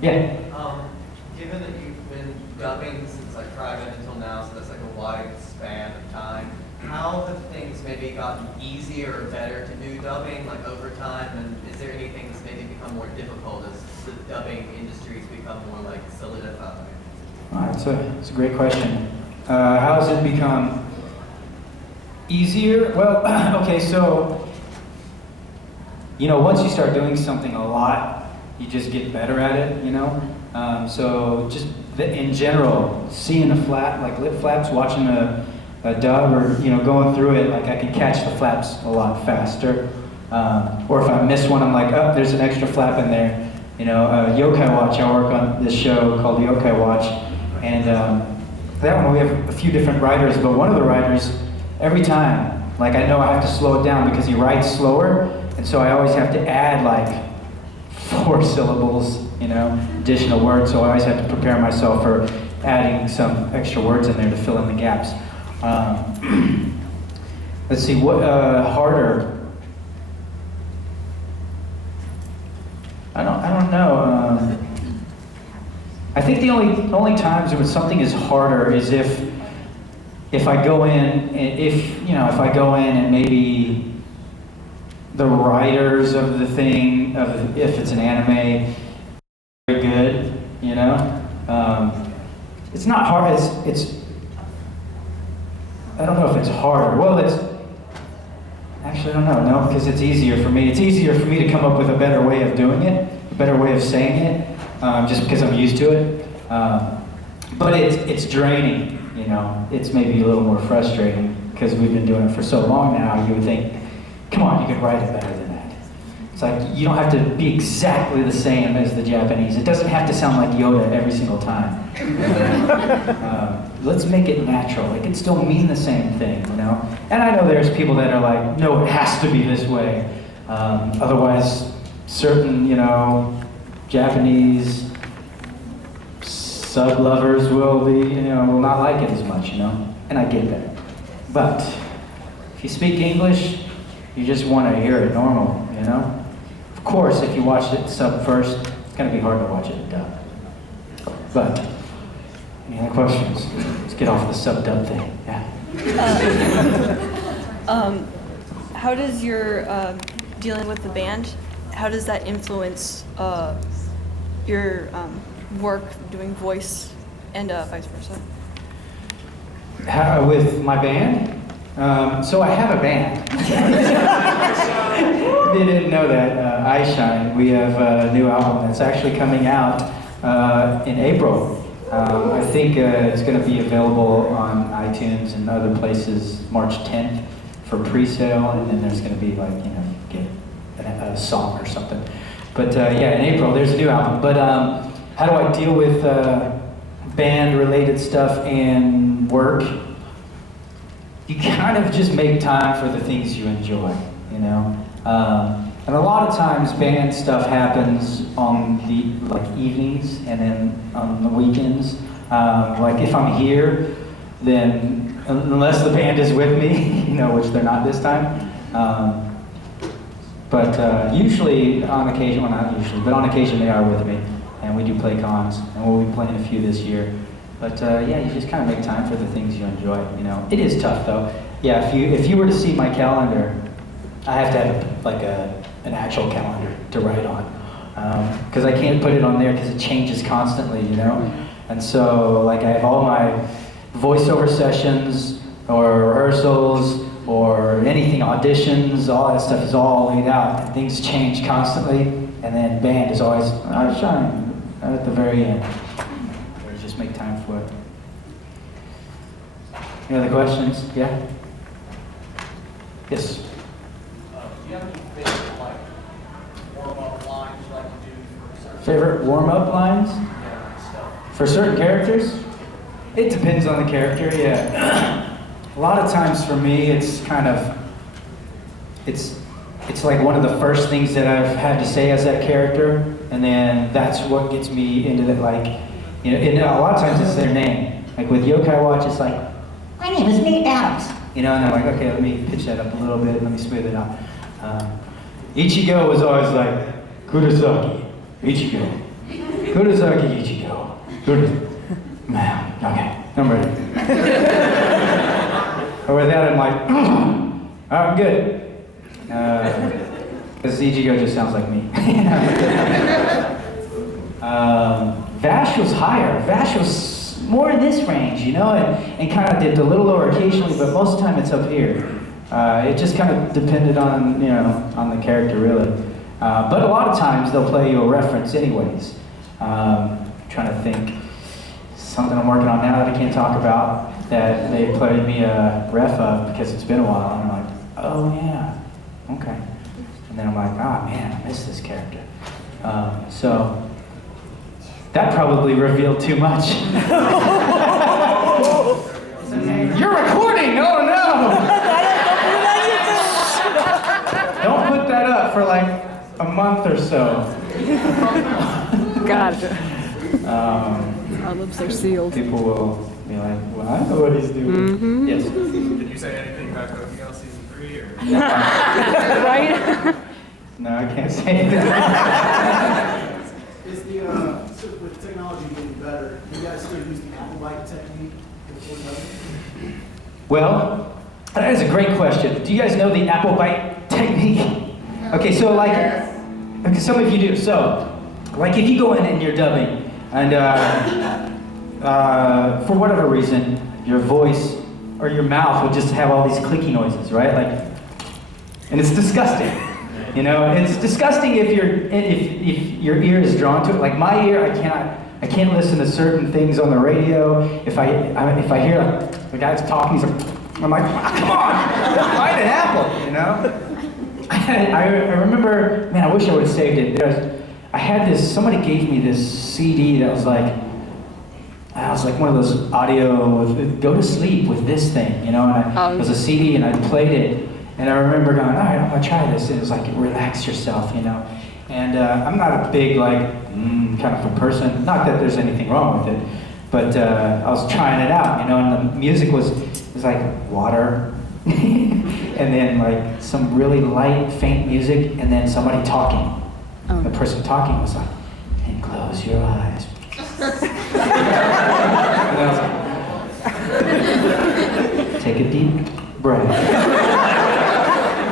Yeah. Given that you've been dubbing since like Triad until now, so that's like a wide span of time, how have things maybe gotten easier or better to do dubbing like over time? And is there anything that's maybe become more difficult as the dubbing industry's become more like solidified? It's a great question. How has it become easier? Well, okay, so, once you start doing something a lot, you just get better at it, So just in general, seeing a flap, like lip flaps, watching a dub or, going through it, like I can catch the flaps a lot faster. Or if I miss one, I'm like, oh, there's an extra flap in there. Yokai Watch, I work on this show called Yokai Watch. And that one, we have a few different writers, but one of the writers, every time, like I know I have to slow it down because he writes slower, and so I always have to add like 4 syllables, additional words, so I always have to prepare myself for adding some extra words in there to fill in the gaps. Let's see, what harder? I don't know. I think the only times when something is harder is if I go in, if I go in and maybe the writers of the thing, if it's an anime, very good, It's not hard, it's I don't know if it's harder. Well, actually I don't know, no, because it's easier for me. It's easier for me to come up with a better way of doing it, a better way of saying it, just because I'm used to it. But it's draining, It's maybe a little more frustrating because we've been doing it for so long now. You would think, come on, you could write it better than that. It's like, you don't have to be exactly the same as the Japanese. It doesn't have to sound like Yoda every single time. Let's make it natural. It can still mean the same thing, And I know there's people that are like, no, it has to be this way. Otherwise, certain, Japanese sub-lovers will will not like it as much, And I get that. But if you speak English, you just want to hear it normal, Of course, if you watch it sub first, it's going to be hard to watch it dub. But, any other questions? Let's get off the sub-dub thing, yeah. How does your dealing with the band, how does that influence your work doing voice and vice versa? With my band? So I have a band. They didn't know that. I Shine. We have a new album that's actually coming out in April. I think it's going to be available on iTunes and other places March 10th for pre-sale, and then there's going to be get a song or something. But in April there's a new album. But how do I deal with band-related stuff and work? You kind of just make time for the things you enjoy, And a lot of times band stuff happens on the evenings and then on the weekends. If I'm here, then unless the band is with me, which they're not this time. But usually, on occasion, well not usually, but on occasion they are with me. And we do play cons, and we'll be playing a few this year. But you just kind of make time for the things you enjoy, It is tough though. Yeah, if you were to see my calendar, I have to have an actual calendar to write on. Because I can't put it on there because it changes constantly, And so I have all my voiceover sessions or rehearsals or anything, auditions, all that stuff is all laid out. And things change constantly, and then band is always Shine at the very end. Just make time for it. Any other questions? Yeah? Yes? Do you have any favorite warm-up lines you like to do for certain Favorite warm-up lines? stuff? For certain characters? It depends on the character, yeah. A lot of times for me, it's it's like one of the first things that I've had to say as that character, and then that's what gets me into it, and a lot of times it's their name. Like with Yokai Watch, it's like, my name is Nate Adams. And I'm like, okay, let me pitch that up a little bit, let me smooth it out. Ichigo was always like, Kurosaki, Ichigo, Kurosaki Ichigo. Man, okay, I'm ready. Or with that, I'm like, I'm good. Because Ichigo just sounds like me. Vash was higher. Vash was more in this range, you know, and kind of dipped a little lower occasionally, but most of the time it's up here. It just kind of depended on, you know, on the character, really. But a lot of times they'll play you a reference anyways. Trying to think. Something I'm working on now that I can't talk about, that they played me a ref of because it's been a while, and I'm like, oh yeah, okay. And then I'm like, oh man, I miss this character. So that probably revealed too much. You're recording! Oh no! Don't put that up for like a month or so. Gotcha. Our lips are sealed. People will be like, well, I know what he's doing. Mm-hmm. Yes. Did you say anything about Tokyo season 3 or? Right? No, I can't say that. Is the with technology getting better, you guys still use the Applewhite technique before dubbing? Well, that is a great question. Do you guys know the Applewhite technique? Okay, so like, okay, some of you do. So, like if you go in and you're dubbing, and for whatever reason, your voice or your mouth would just have all these clicky noises, right? Like, and it's disgusting. You know, it's disgusting if your ear is drawn to it. Like my ear, I can't listen to certain things on the radio. If I hear like, the guy's talking, I'm like, come on, find an apple, you know? I remember, man, I wish I would have saved it. I had this, somebody gave me this CD that was like one of those audio, go to sleep with this thing, you know, and it was a CD and I played it, and I remember going, all right, I'm gonna try this, and it was like, relax yourself, you know, and I'm not a big, like, kind of a person, not that there's anything wrong with it, but I was trying it out, you know, and the music was like water, and then like some really light, faint music, and then somebody talking. The person talking was like, and close your eyes. And I was like, take a deep breath.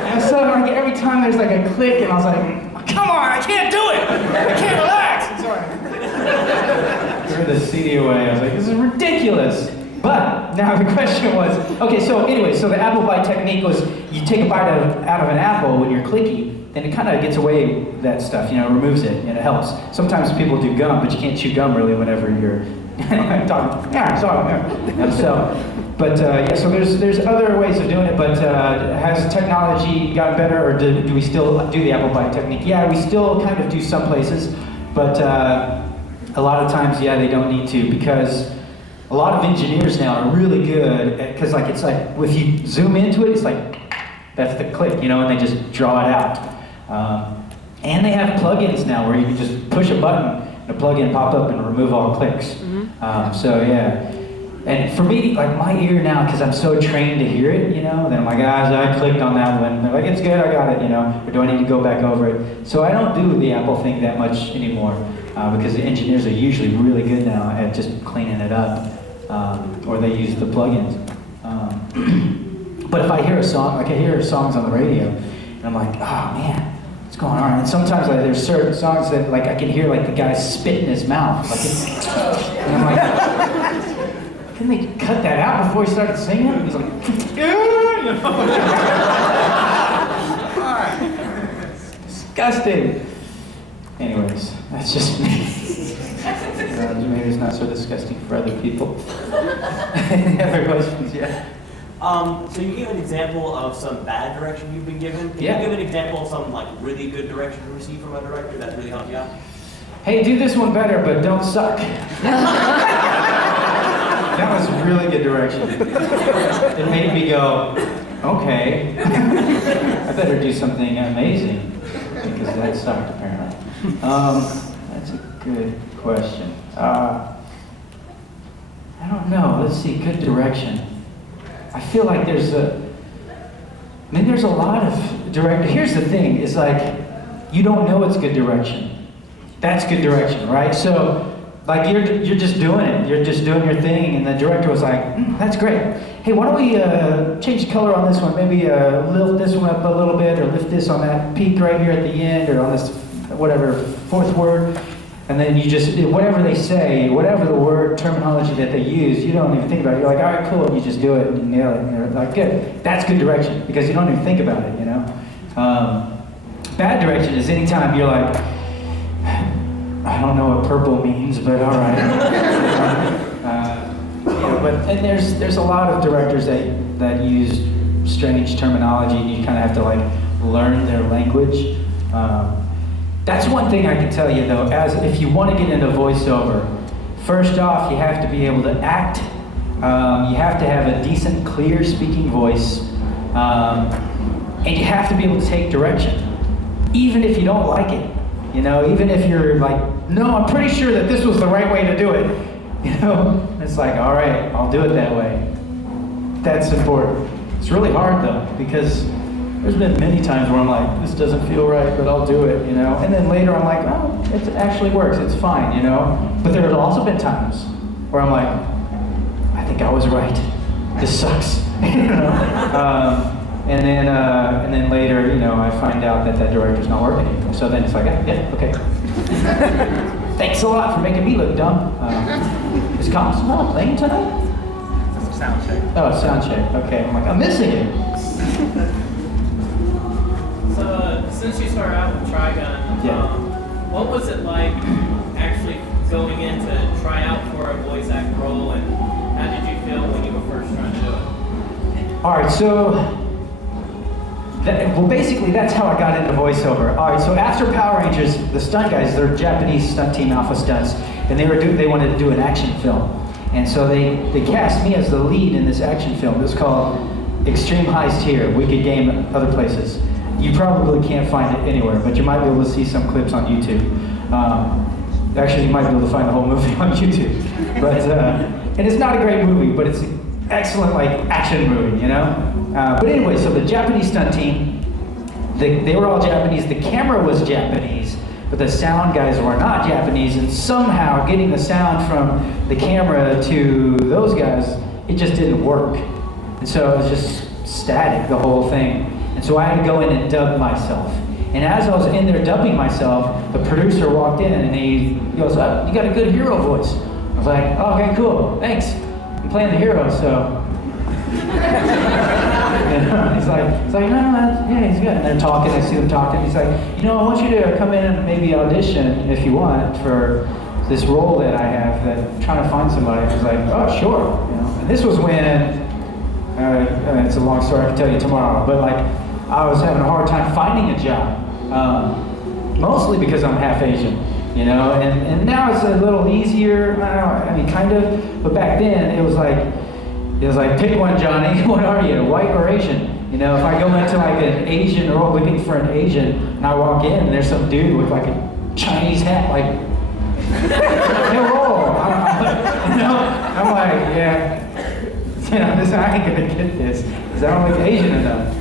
And so like every time there's like a click, and I was like, come on, I can't do it! I can't relax! And so I threw the CD away. I was like, this is ridiculous. But now the question was, okay, so anyway, so the Applewhite technique was you take a bite out of an apple when you're clicky, then it kind of gets away that stuff, you know, removes it, and it helps. Sometimes people do gum, but you can't chew gum really whenever you're talking. Yeah, so there's other ways of doing it, but has technology gotten better, or do we still do the Applewhite technique? Yeah, we still kind of do some places, but a lot of times, yeah, they don't need to, because a lot of engineers now are really good at, because like it's like, if you zoom into it, it's like, that's the click, you know, and they just draw it out. And they have plugins now where you can just push a button and a plugin pop up and remove all clicks. So yeah, and for me, like my ear now, because I'm so trained to hear it, you know, then I'm like, I clicked on that one. They're like, it's good, I got it, you know, or do I need to go back over it? So I don't do the Apple thing that much anymore, because the engineers are usually really good now at just cleaning it up, or they use the plugins. But if I hear a song, like I hear songs on the radio, and I'm like, oh man, what's going on? And sometimes like, there's certain songs that like I can hear like the guy spit in his mouth, like, and I'm like, couldn't they cut that out before he started singing? And he's like, disgusting. Anyways, that's just me. Maybe it's not so disgusting for other people. Any other questions? Yeah. So you gave an example of some bad direction you've been given. Can you give an example of some like really good direction you received from a director that really helped you out? Hey, do this one better, but don't suck. That was really good direction. It made me go, okay, I better do something amazing, because that sucked apparently. That's a good question. I don't know. Let's see. Good direction. I feel like there's a lot of direction. Here's the thing: is like you don't know it's good direction That's good direction, right? So, like you're just doing it. You're just doing your thing, and the director was like, "That's great. Hey, why don't we change the color on this one? Maybe lift this one up a little bit, or lift this on that peak right here at the end, or on this whatever fourth word." And then you just whatever they say, whatever the word terminology that they use, you don't even think about it. You're like, "All right, cool." You just do it and you nail it. And you're like, "Good. That's good direction," because you don't even think about it. You know. Bad direction is anytime you're like, I don't know what purple means, but all right. And there's a lot of directors that use strange terminology, and you kind of have to like learn their language. That's one thing I can tell you though, as if you want to get into voiceover, first off, you have to be able to act. You have to have a decent, clear speaking voice, and you have to be able to take direction, even if you don't like it. You know, even if you're like, no, I'm pretty sure that this was the right way to do it. You know, it's like, all right, I'll do it that way. That's important. It's really hard though, because there's been many times where I'm like, this doesn't feel right, but I'll do it, you know. And then later I'm like, oh, it actually works, it's fine, you know. But there have also been times where I'm like, I think I was right. This sucks, you know. And then later, you know, I find out that director's not working anymore. So then it's like, yeah, okay. Thanks a lot for making me look dumb. Is Cops not playing tonight? Sound check. Oh, sound check. Okay, I'm like, I'm missing it. So, since you started out with Trigun, Yeah. What was it like actually going in to try out for a voice act role, and how did you feel when you were first trying to do it? All right, so basically that's how I got into voiceover. All right, so after Power Rangers, the stunt guys, they're Japanese stunt team, Alpha Stunts, and they wanted to do an action film. And so they cast me as the lead in this action film. It was called Extreme Heist here, Wicked Game other places. You probably can't find it anywhere, but you might be able to see some clips on YouTube. Actually, you might be able to find the whole movie on YouTube. But and it's not a great movie, but it's an excellent like action movie, you know? But anyway, so the Japanese stunt team, they were all Japanese. The camera was Japanese, but the sound guys were not Japanese. And somehow getting the sound from the camera to those guys, it just didn't work. And so it was just static, the whole thing. And so I had to go in and dub myself. And as I was in there dubbing myself, the producer walked in and he goes, oh, you got a good hero voice. I was like, oh, okay, cool, thanks. I'm playing the hero, so. And he's like, no, yeah, he's good. And they're talking, I see them talking. He's like, you know, I want you to come in and maybe audition if you want for this role that I have, that I'm trying to find somebody. I was like, oh, sure. You know? And this was when, it's a long story, I can tell you tomorrow, but like, I was having a hard time finding a job, mostly because I'm half Asian, you know, and now it's a little easier, I mean, kind of, but back then it was like, pick one, Johnny, what are you, white or Asian? You know, if I go into like an Asian role looking for an Asian, and I walk in and there's some dude with like a Chinese hat, like, hey, roll, you know, I'm like, yeah, you know, I ain't gonna get this, because I don't look Asian enough.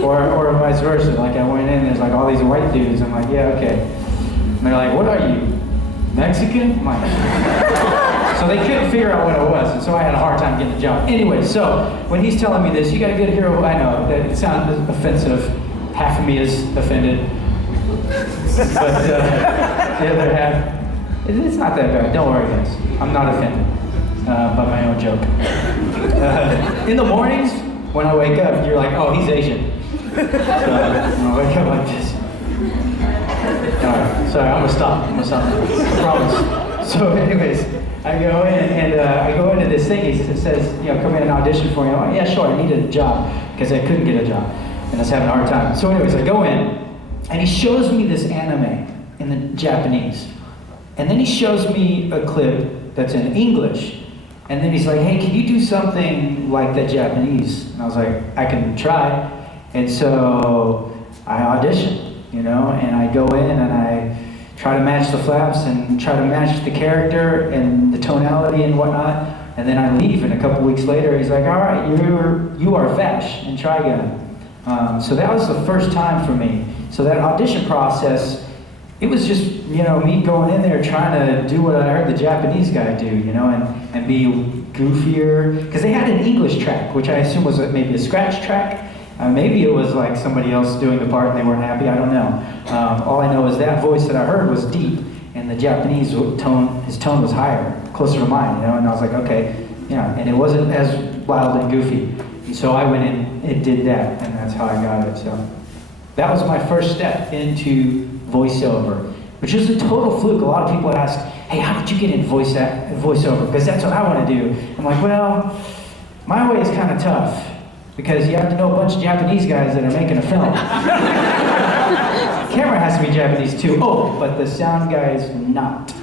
Or vice versa, like I went in, there's like all these white dudes, I'm like, yeah, okay. And they're like, what are you, Mexican? I'm like, so they couldn't figure out what it was, and so I had a hard time getting the job. Anyway, so when he's telling me this, you got a good hero, I know, that it sounds offensive, half of me is offended, but the other half, it's not that bad, don't worry guys, I'm not offended by my own joke. In the mornings, when I wake up, you're like, oh, he's Asian. So I wake up like this. Alright, sorry, I'm gonna stop. I promise. So anyways, I go in and I go into this thing, it says, you know, come in and audition for me. I'm like, yeah, sure, I needed a job, because I couldn't get a job, and I was having a hard time. So anyways, I go in, and he shows me this anime in the Japanese. And then he shows me a clip that's in English. And then he's like, hey, can you do something like the Japanese? And I was like, I can try. And so I audition, you know, and I go in and I try to match the flaps and try to match the character and the tonality and whatnot. And then I leave, and a couple weeks later, he's like, all right, you are Vash in Trigun. So that was the first time for me. So that audition process, it was just, you know, me going in there trying to do what I heard the Japanese guy do, you know, and be goofier. Because they had an English track, which I assume was maybe a scratch track. Maybe it was like somebody else doing the part and they weren't happy, I don't know. All I know is that voice that I heard was deep, and the Japanese tone, his tone was higher, closer to mine, you know, and I was like, okay, yeah, and it wasn't as wild and goofy. And so I went in and did that, and that's how I got it, so. That was my first step into voiceover, which is a total fluke. A lot of people ask, hey, how did you get in voiceover? Because that's what I want to do. I'm like, well, my way is kind of tough, because you have to know a bunch of Japanese guys that are making a film. Camera has to be Japanese too. Oh, but the sound guy is not.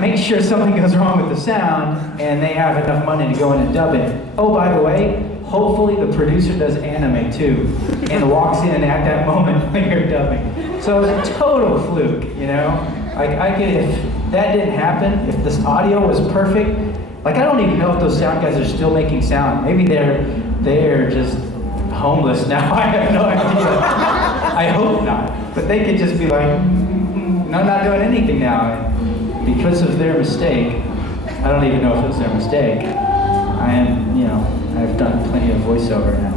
Make sure something goes wrong with the sound, and they have enough money to go in and dub it. Oh, by the way, hopefully the producer does anime too, and walks in at that moment when you're dubbing. So it was a total fluke, you know? Like, if that didn't happen, if this audio was perfect, like, I don't even know if those sound guys are still making sound. Maybe they're just homeless now. I have no idea. I hope not. But they could just be like, no, I'm not doing anything now. And because of their mistake, I don't even know if it was their mistake. I am, you know, I've done plenty of voiceover now.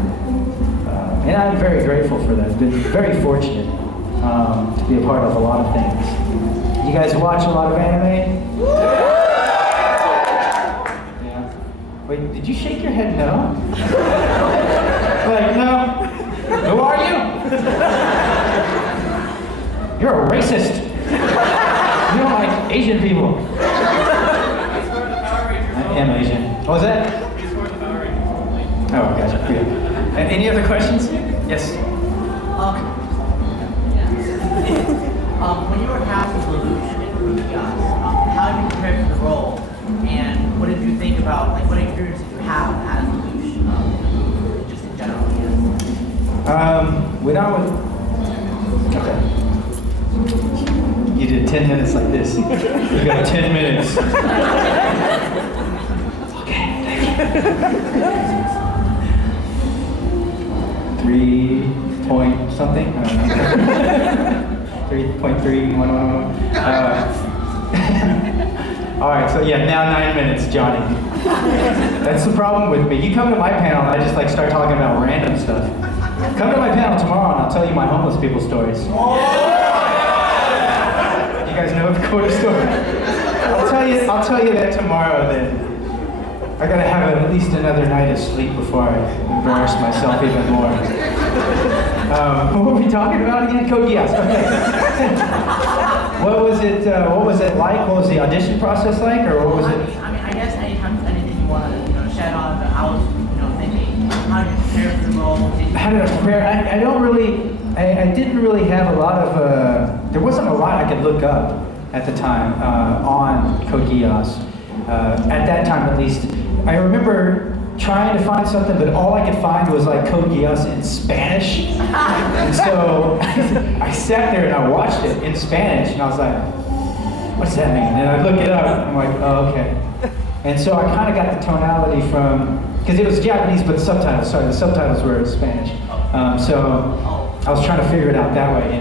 And I'm very grateful for that. I've been very fortunate to be a part of a lot of things. You guys watch a lot of anime? Yeah. Wait, did you shake your head no? Like, no. Who are you? You're a racist. You don't like Asian people. I am Asian. What was that? Oh, gotcha. Yeah. Any other questions? Yes. When you were cast as Lelouch in JoJos, how did you prepare for the role? And what did you think about, like, what experience did you have as Lelouch, just in general? When I was... Okay. You did 10 minutes like this. You got 10 minutes. Okay, thank you. 3 point something? I don't know. 3.3111. All right, so yeah, now 9 minutes, Johnny. That's the problem with me. You come to my panel and I just like start talking about random stuff. Come to my panel tomorrow and I'll tell you my homeless people stories. You guys know the quarter story? I'll tell you that tomorrow then. I gotta have at least another night of sleep before I embarrass myself even more. What were we talking about again? Code Geass. Okay. What was it like? What was the audition process like, or what was it? I mean, I guess anything you want to, shed on. But I was, thinking, how did you prepare for the role? How did I prepare? I didn't really have a lot of. There wasn't a lot I could look up at the time on Code Geass. At that time, at least, I remember trying to find something, but all I could find was like Code Geass in Spanish. And so I sat there and I watched it in Spanish, and I was like, what's that mean? And I look it up, and I'm like, oh, okay. And so I kind of got the tonality from, because it was Japanese, but the subtitles were in Spanish. So I was trying to figure it out that way,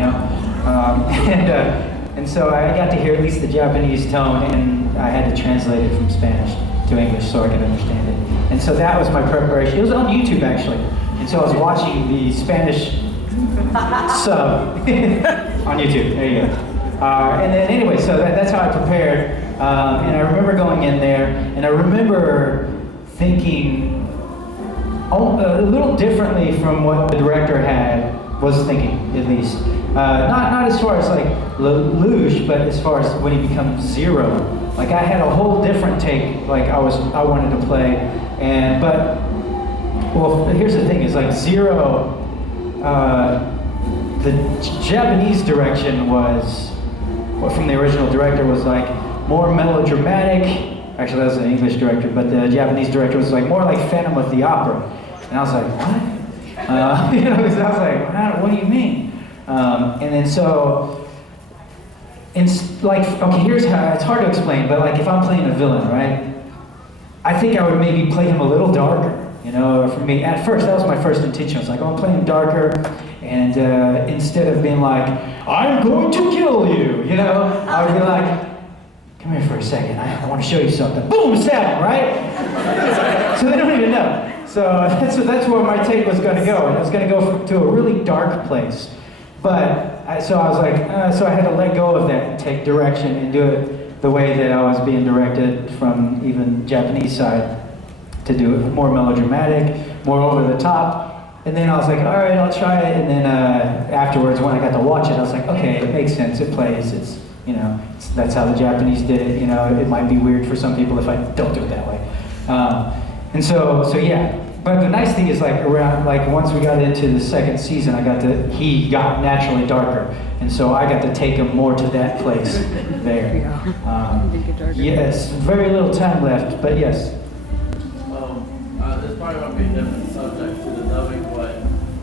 and so I got to hear at least the Japanese tone, and I had to translate it from Spanish to English so I could understand it. And so that was my preparation. It was on YouTube, actually. And so I was watching the Spanish sub on YouTube. There you go. And then anyway, so that's how I prepared. And I remember going in there, and I remember thinking a little differently from what the director was thinking, at least. Not as far as like Lelouch, but as far as when he becomes Zero. Like I had a whole different take. Like I wanted to play, well, here's the thing: is like Zero. The Japanese direction was, from the original director, was like more melodramatic. Actually, that was the English director, but the Japanese director was like more like Phantom of the Opera. And I was like, what? Because I was like, what do you mean? And then so, okay, here's how, it's hard to explain, but like if I'm playing a villain, right? I think I would maybe play him a little darker, for me. At first, that was my first intention. I was like, I'm playing darker, And instead of being like, I'm going to kill you, you know, I would be like, come here for a second, I want to show you something. Boom, stab them, right? So they don't even know. So that's where my take was going to go. And it was going to go to a really dark place. But, so I was like, so I had to let go of that and take direction and do it the way that I was being directed from even Japanese side, to do it more melodramatic, more over the top. And then I was like, all right, I'll try it. And then afterwards, when I got to watch it, I was like, okay, it makes sense, it plays, it's, you know, that's how the Japanese did it. You know, it might be weird for some people if I don't do it that way. And so yeah. But the nice thing is, like, around, like, once we got into the second season, he got naturally darker. And so I got to take him more to that place there. Yes, very little time left, but yes. This probably won't be a different subject to the dubbing, but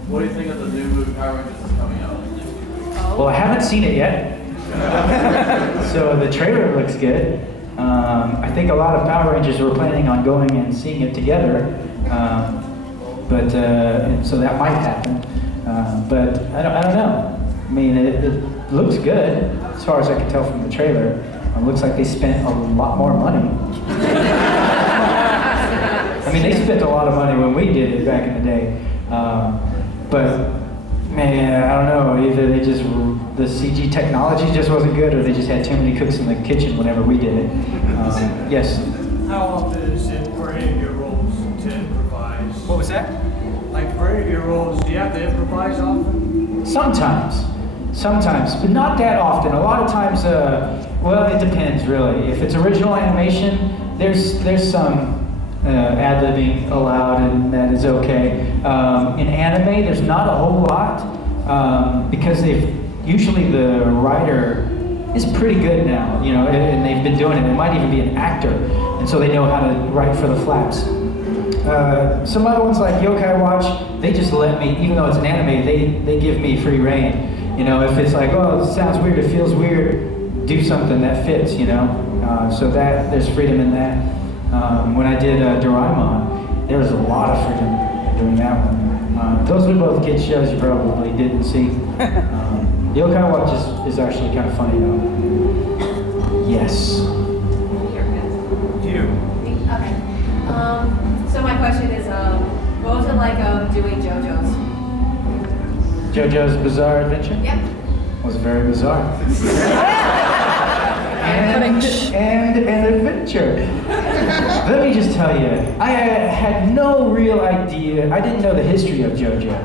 what do you think of the new movie Power Rangers that's coming out in the next few weeks? Well, I haven't seen it yet. So the trailer looks good. I think a lot of Power Rangers were planning on going and seeing it together. And so that might happen. But I don't know. I mean, it looks good as far as I can tell from the trailer. It looks like they spent a lot more money. I mean, they spent a lot of money when we did it back in the day. But man, I don't know. Either the CG technology just wasn't good, or they just had too many cooks in the kitchen whenever we did it. Yes. How often is it for any of your roles to improvise? What was that? Like for any of your roles, do you have to improvise often? Sometimes, but not that often. A lot of times, well, it depends really. If it's original animation, there's some ad-libbing allowed, and that is okay. In anime, there's not a whole lot, because usually the writer is pretty good now, you know, and they've been doing it. They might even be an actor, and so they know how to write for the flaps. Some other ones like Yokai Watch, they just let me, even though it's an anime, they give me free reign. You know, if it's like, oh, it sounds weird, it feels weird, do something that fits, you know. So there's freedom in that. When I did Doraemon, there was a lot of freedom doing that one. Those were both kids shows you probably didn't see. Yokai Watch is actually kind of funny though. Yes. You. Okay. So my question is, what was it like doing JoJos? JoJo's Bizarre Adventure? Yep. Was very bizarre. and an adventure. Let me just tell you, I had no real idea. I didn't know the history of JoJo.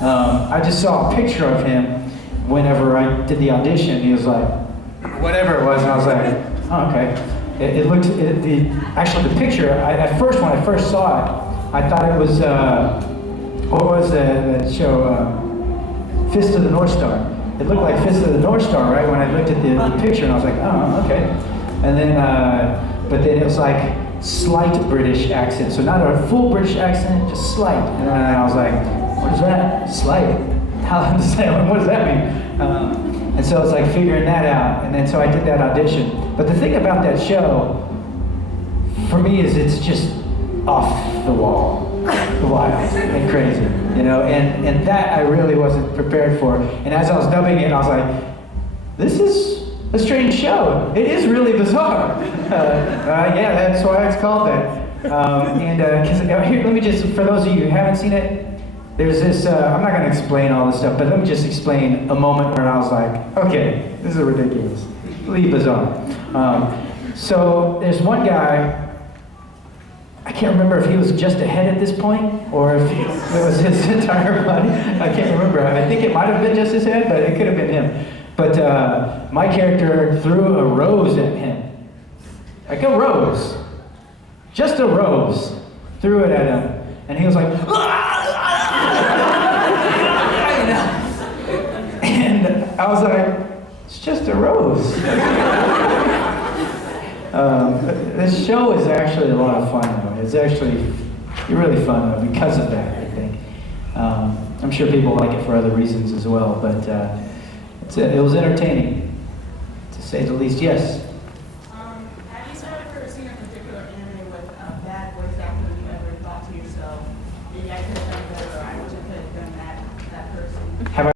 I just saw a picture of him whenever I did the audition. He was like, whatever it was, and I was like, oh, okay. Actually, the picture, at first, when I first saw it, I thought it was, what was that show, Fist of the North Star. It looked like Fist of the North Star, right, when I looked at the picture, and I was like, oh, okay. And then, but then it was like slight British accent, so not a full British accent, just slight. And then I was like, what is that? Slight? How does that, what does that mean? And so it's like figuring that out, and then so I did that audition. But the thing about that show, for me, is it's just off the wall, wild and crazy, you know, and that I really wasn't prepared for. And as I was dubbing it, I was like, this is a strange show. It is really bizarre. Yeah, that's why it's called that. Because here, let me just, for those of you who haven't seen it, there's this, I'm not going to explain all this stuff, but let me just explain a moment where I was like, okay, this is ridiculous, really bizarre. So there's one guy, I can't remember if he was just a head at this point, or if it was his entire body. I can't remember. I think it might have been just his head, but it could have been him. But my character threw a rose at him. Like a rose. Just a rose. Threw it at him. And he was like, and I was like, it's just a rose. This show is actually a lot of fun, though. It's actually really fun, though, because of that, I think. I'm sure people like it for other reasons as well, but it was entertaining, to say the least. Yes?